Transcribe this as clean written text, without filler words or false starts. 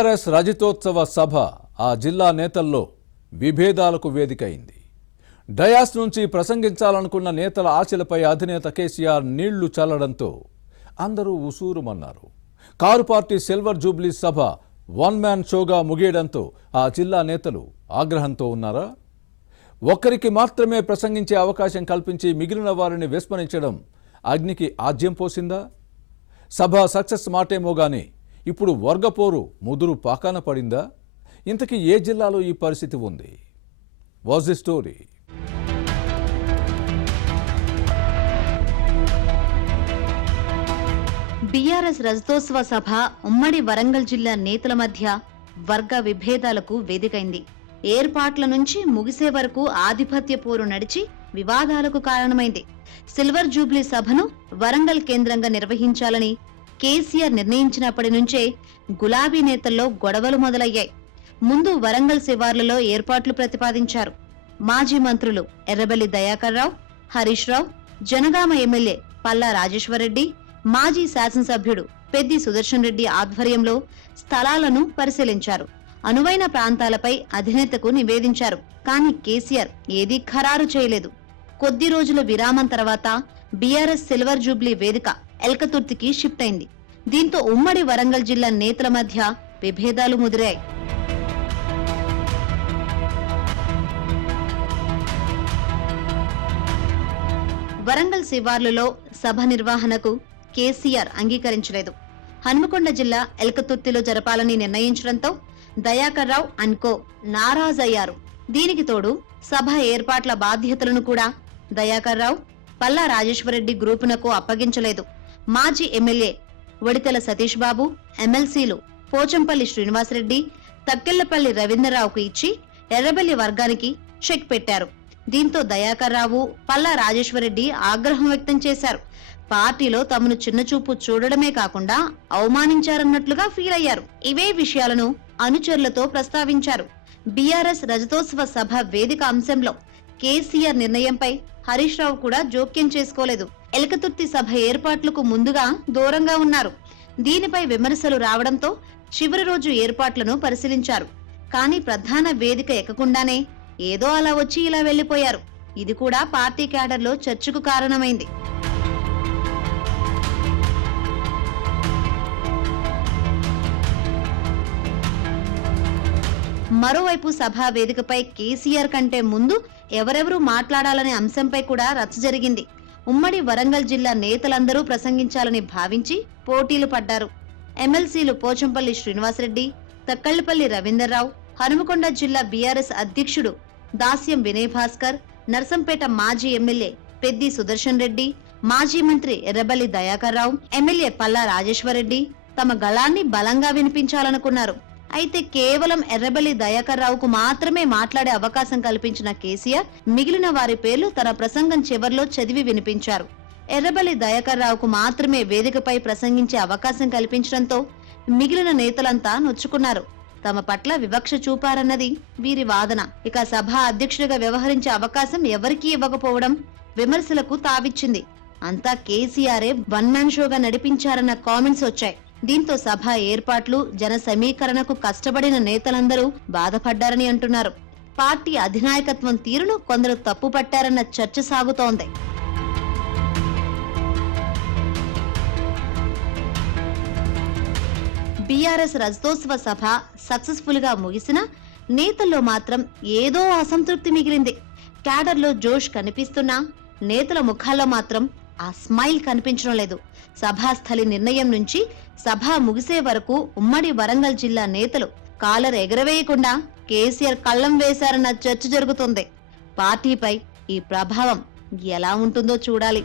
TRS రజతోత్సవ సభ ఆ జిల్లా నేతల్లో విభేదాలకు వేదికైంది. డయాస్ నుంచి ప్రసంగించాలనుకున్న నేతల ఆశలపై అధినేత కేసీఆర్ నీళ్లు చల్లడంతో అందరూ ఉసూరుమన్నారు. కారు పార్టీ సిల్వర్ జూబ్లీ సభ వన్ మ్యాన్ షోగా ముగియడంతో ఆ జిల్లా నేతలు ఆగ్రహంతో ఉన్నారా? ఒక్కరికి మాత్రమే ప్రసంగించే అవకాశం కల్పించి మిగిలిన వారిని విస్మరించడం అగ్నికి ఆజ్యం పోసిందా? సభ సక్సెస్ మాటేమో గానీ ఇప్పుడు వర్గపోరు ముదురు పాకాన పడిందా? ఇంతకీ ఏ జిల్లాలో ఈ పరిస్థితి ఉంది? Was the story? బీఆర్ఎస్ రజతోత్సవ సభ ఉమ్మడి వరంగల్ జిల్లా నేతల మధ్య వర్గ విభేదాలకు వేదికైంది. ఏర్పాట్ల నుంచి ముగిసే వరకు ఆధిపత్య పోరు నడిచి వివాదాలకు కారణమైంది. సిల్వర్ జూబ్లీ సభను వరంగల్ కేంద్రంగా నిర్వహించాలని కేసీఆర్ నిర్ణయించినప్పటి నుంచే గులాబీ నేతల్లో గొడవలు మొదలయ్యాయి. ముందు వరంగల్ శివార్లలో ఏర్పాట్లు ప్రతిపాదించారు. మాజీ మంత్రులు ఎర్రబెల్లి దయాకర్ రావు, హరీష్ రావు, జనగామ ఎమ్మెల్యే పల్లా రాజేశ్వరరెడ్డి, మాజీ శాసనసభ్యుడు పెద్ది సుదర్శన్ రెడ్డి ఆధ్వర్యంలో స్థలాలను పరిశీలించారు. అనువైన ప్రాంతాలపై అధినేతకు నివేదించారు. కానీ కేసీఆర్ ఏదీ ఖరారు చేయలేదు. కొద్ది రోజుల విరామం తర్వాత బీఆర్ఎస్ సిల్వర్ జూబ్లీ వేదిక ఎల్కతుర్తికి షిఫ్ట్ అయింది. దీంతో ఉమ్మడి వరంగల్ జిల్లా నేతల మధ్య విభేదాలు ముదిరాయి. వరంగల్ శివార్లులో సభ నిర్వహణకు కేసీఆర్ అంగీకరించలేదు. హన్మకొండ జిల్లా ఎల్కతుర్తిలో జరపాలని నిర్ణయించడంతో దయాకర్ రావు అన్కో నారాజయ్యారు. దీనికి తోడు సభ ఏర్పాట్ల బాధ్యతలను కూడా దయాకర్ రావు, పల్లా రాజేశ్వరరెడ్డి గ్రూపునకు అప్పగించలేదు. మాజీ ఎమ్మెల్యే వడితెల సతీష్ బాబు, ఎమ్మెల్సీలు పోచంపల్లి శ్రీనివాసరెడ్డి, తక్కెళ్లపల్లి రవీంద్రరావుకు ఇచ్చి ఎర్రబెల్లి వర్గానికి చెక్ పెట్టారు. దీంతో దయాకర్ రావు, పల్లా రాజేశ్వరరెడ్డి ఆగ్రహం వ్యక్తం చేశారు. పార్టీలో తమను చిన్నచూపు చూడడమే కాకుండా అవమానించారన్నట్లుగా ఫీల్ అయ్యారు. ఇవే విషయాలను అనుచరులతో ప్రస్తావించారు. బీఆర్ఎస్ రజతోత్సవ సభ వేదిక అంశంలో కేసీఆర్ నిర్ణయంపై హరీష్ రావు కూడా జోక్యం చేసుకోలేదు. ఎల్కతుర్తి సభ ఏర్పాట్లకు ముందుగా దూరంగా ఉన్నారు. దీనిపై విమర్శలు రావడంతో చివరి రోజు ఏర్పాట్లను పరిశీలించారు. కానీ ప్రధాన వేదిక ఎక్కకుండానే ఏదో అలా వచ్చి ఇలా వెళ్లిపోయారు. ఇది కూడా పార్టీ క్యాడర్లో చర్చకు కారణమైంది. మరోవైపు సభా వేదికపై కేసీఆర్ కంటే ముందు ఎవరెవరు మాట్లాడాలనే అంశంపై కూడా రచ్చ జరిగింది. ఉమ్మడి వరంగల్ జిల్లా నేతలందరూ ప్రసంగించాలని భావించి పోటీలు పడ్డారు. ఎమ్మెల్సీలు పోచంపల్లి శ్రీనివాసరెడ్డి, తక్కళ్లపల్లి రవీంద్రరావు, హనుమకొండ జిల్లా బీఆర్ఎస్ అధ్యక్షుడు దాస్యం వినయ్ భాస్కర్, నర్సంపేట మాజీ ఎమ్మెల్యే పెద్ది సుదర్శన్ రెడ్డి, మాజీ మంత్రి ఎర్రబెల్లి దయాకర్ రావు, ఎమ్మెల్యే పల్లా రాజేశ్వరరెడ్డి తమ గళాన్ని బలంగా వినిపించాలనుకున్నారు. అయితే కేవలం ఎర్రబెల్లి దయాకర్ రావుకు మాత్రమే మాట్లాడే అవకాశం కల్పించిన కేసీఆర్ మిగిలిన వారి పేర్లు తన ప్రసంగం చివర్లో చదివి వినిపించారు. ఎర్రబెల్లి దయాకర్ రావుకు మాత్రమే వేదికపై ప్రసంగించే అవకాశం కల్పించడంతో మిగిలిన నేతలంతా నొచ్చుకున్నారు. తమ పట్ల వివక్ష చూపారన్నది వీరి వాదన. ఇక సభ అధ్యక్షుడిగా వ్యవహరించే అవకాశం ఎవరికీ ఇవ్వకపోవడం విమర్శలకు తావిచ్చింది. అంతా కేసీఆరే వన్ మ్యాన్ షోగా నడిపించారన్న కామెంట్స్ వచ్చాయి. దీంతో సభ ఏర్పాట్లు, జన సమీకరణకు కష్టపడిన నేతలందరూ బాధపడ్డారని అంటున్నారు. పార్టీ అధినాయకత్వం తీరును కొందరు తప్పుపట్టారన్న చర్చ సాగుతోంది. బీఆర్ఎస్ రజతోత్సవ సభ సక్సెస్ఫుల్ గా ముగిసినా నేతల్లో మాత్రం ఏదో అసంతృప్తి మిగిలింది. క్యాడర్లో జోష్ కనిపిస్తున్నా నేతల ముఖాల్లో మాత్రం ఆ స్మైల్ కనిపించడం లేదు. సభాస్థలి నిర్ణయం నుంచి సభ ముగిసే వరకు ఉమ్మడి వరంగల్ జిల్లా నేతలు కాలర్ ఎగరవేయకుండా కేసీఆర్ కళ్లం వేశారన్న చర్చ జరుగుతుంది. పార్టీపై ఈ ప్రభావం ఎలా ఉంటుందో చూడాలి.